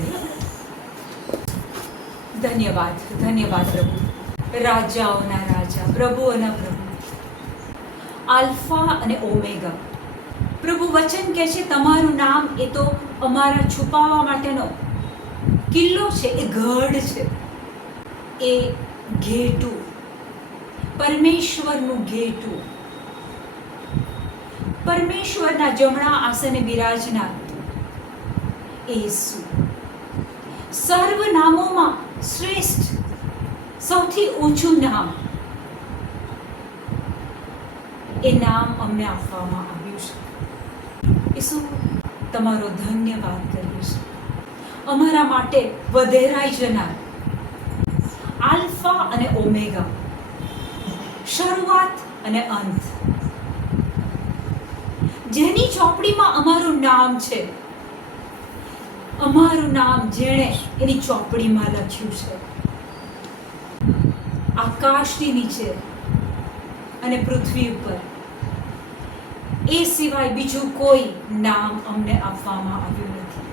દઈએ ધન્યવાદ ધન્યવાદ પ્રભુ. રાજાઓના રાજા, પ્રભુઓના પ્રભુ. આલ્ફા અને ઓમેગા. પ્રભુ વચન કહે છે, તમારું નામ એ તો અમારા છુપાવવા માટેનો કિલ્લો છે, એ ગઢ છે. એ ઘેટું. પરમેશ્વરનું ઘેટું. પરમેશ્વરના જમણા આસને બિરાજનાર. યેસુ સર્વ નામોમાં શ્રેષ્ઠ, સૌથી ઊંચું નામ. એ નામ અમને આપવામાં આવ્યું છે. ઈસુ, તમારો ધન્યવાદ કરીએ અમારા માટે વધેરાઈ જનાર, આલ્ફા અને ઓમેગા, શરૂઆત અને અંત. જેની ચોપડીમાં અમારું નામ છે. અમારું નામ જેણે એની ચોપડીમાં લખ્યું છે. આકાશની નીચે અને પૃથ્વી ઉપર. એ સિવાય બીજું કોઈ નામ અમને આપવામાં આવ્યું નથી.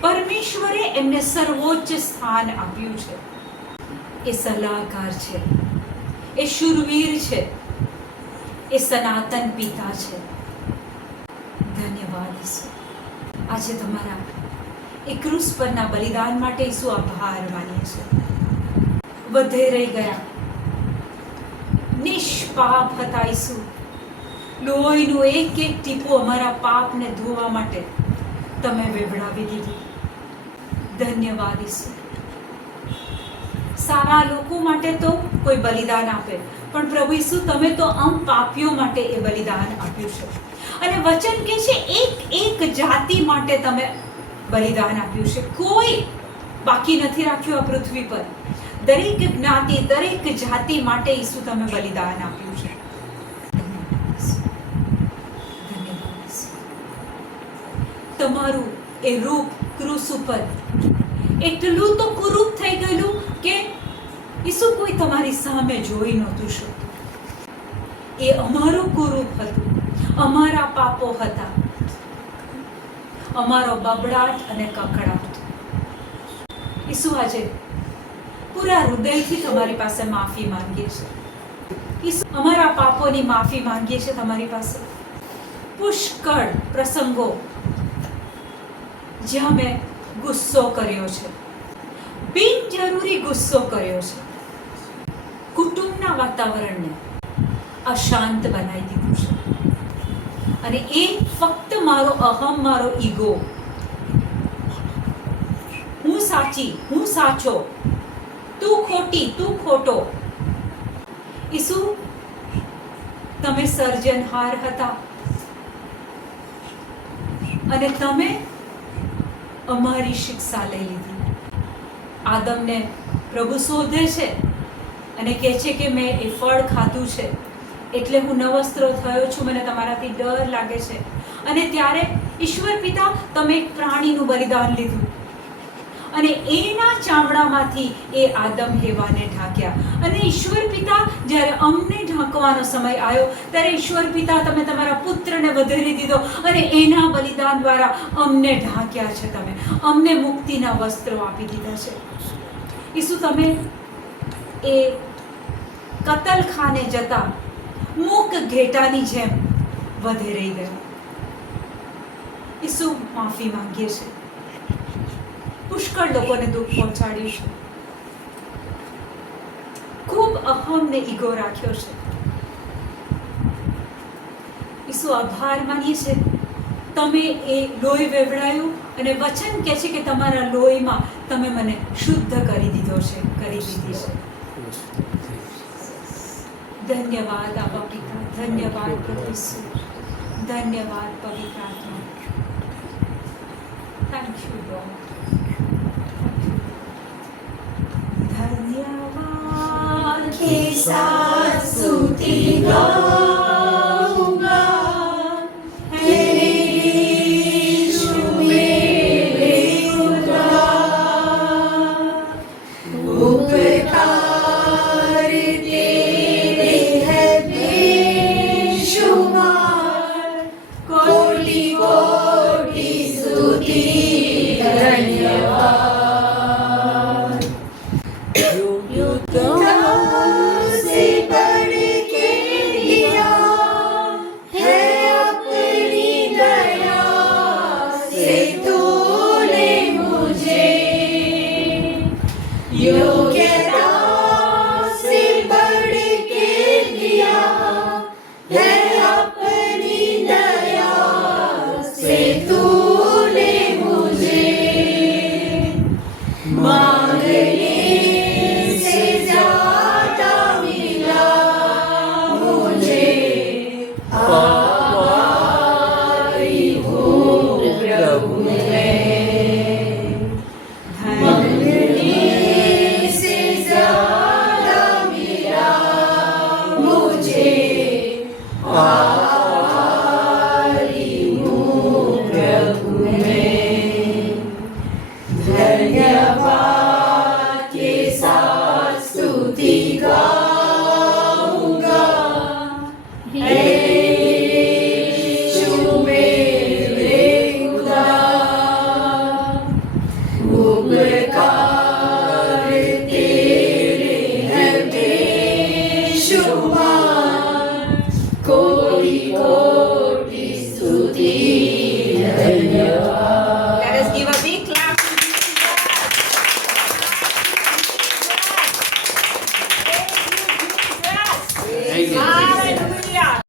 પરમેશ્વરે એમને સર્વોચ્ચ સ્થાન આપ્યું છે. એ સલાહકાર છે. એ શુરવીર છે. એ સનાતન પિતા છે. ધન્યવાદ ઈસુ આજે તમારા એ ક્રૂસ પરના બલિદાન માટે ઈસુ આભાર માનીએ છીએ. વધે રહી ગયા. નિષ્પાપ હતા ઈસુ. લોહીનું એક એક ટીપું અમારા પાપને ધોવા માટે તમે વેવડાવી દીધું. ધન્યવાદ ઈસુ. સારા લોકો માટે તો કોઈ બલિદાન આપે. પણ પ્રભુ ઈસુ, તમે તો આમ પાપીઓ માટે એ બલિદાન આપ્યું છે. અને વચન કે છે, એક એક જાતિ માટે તમે બલિદાન આપ્યું છે. કોઈ બાકી નથી રાખ્યું આ પૃથ્વી પર. દરેક જ્ઞાતિ, દરેક જાતિ માટે ઈસુ તમે બલિદાન આપ્યું છે. તમારું એ રૂપ ક્રુસ ઉપર. એટલું તો કુરૂપ થઈ ગયેલું ઈસુ કોઈ તમારી સામે જોઈ નહોતું શકતું. એ અમારું કુરૂપ હતું. અમારા પાપો હતા. અમારો બબડાટ અને કકડાટ. ઈસુ આજે પૂરા હૃદયથી તમારી પાસે માફી માંગીએ છીએ અમારા પાપોની માફી માંગીએ છીએ તમારી પાસે. પુષ્કળ પ્રસંગો જ્યાં મેં ગુસ્સો કર્યો છે. બિનજરૂરી ગુસ્સો કર્યો છે. કુટુંબના વાતાવરણને અશાંત બનાવી દીધું છે. અને એ ફક્ત મારો અહમ, મારો ઈગો. હું સાચી, હું સાચો. તું ખોટી, તું ખોટો. ઈસુ, તમે સર્જનહાર હતા. અને તમે અમારી શિક્ષા લઈ લીધી. આદમને પ્રભુ શોધે છે. અને કહે છે કે મેં એ ફળ ખાધું છે. એટલે હું નવસ્ત્રો થયો છું, મને તમારાથી ડર લાગે છે. અને ત્યારે ઈશ્વર પિતા, તમે એક પ્રાણીનું બલિદાન લીધું. અને એના ચામડામાંથી એ આદમ હેવાને ઢાંક્યા. અને ઈશ્વર પિતા, જ્યારે અમને ઢાંકવાનો સમય આવ્યો, ત્યારે ઈશ્વર પિતા, તમે તમારા પુત્રને વધારી દીધો અને એના બલિદાન દ્વારા અમને ઢાંક્યા છે તમે. અમને મુક્તિના વસ્ત્રો આપી દીધા છે. ઈસુ, તમે એ કતલખાને જતા મૂક ઘેટાની જેમ વધે રહી ગયો. ઈસુ માફી માંગીએ છે. પુષ્કળ લોકોને દુઃખ પહોંચાડ્યું છે. ખૂબ અહમને ઈગો રાખ્યો છે. ઈસુ આભાર માનીએ છે. તમે એ લોહી વેવડાયું અને વચન કહે છે કે તમારા લોહીમાં તમે મને શુદ્ધ કરી દીધો છે, કરી દીધી છે. ધન્યવાદ આબા પિતા ધન્યવાદ પ્રભુ ધન્યવાદ પવિત્ર આત્મા થેન્ક યુ ગોડ ધન્યવાદ ખિસ્સા સ્તુતિ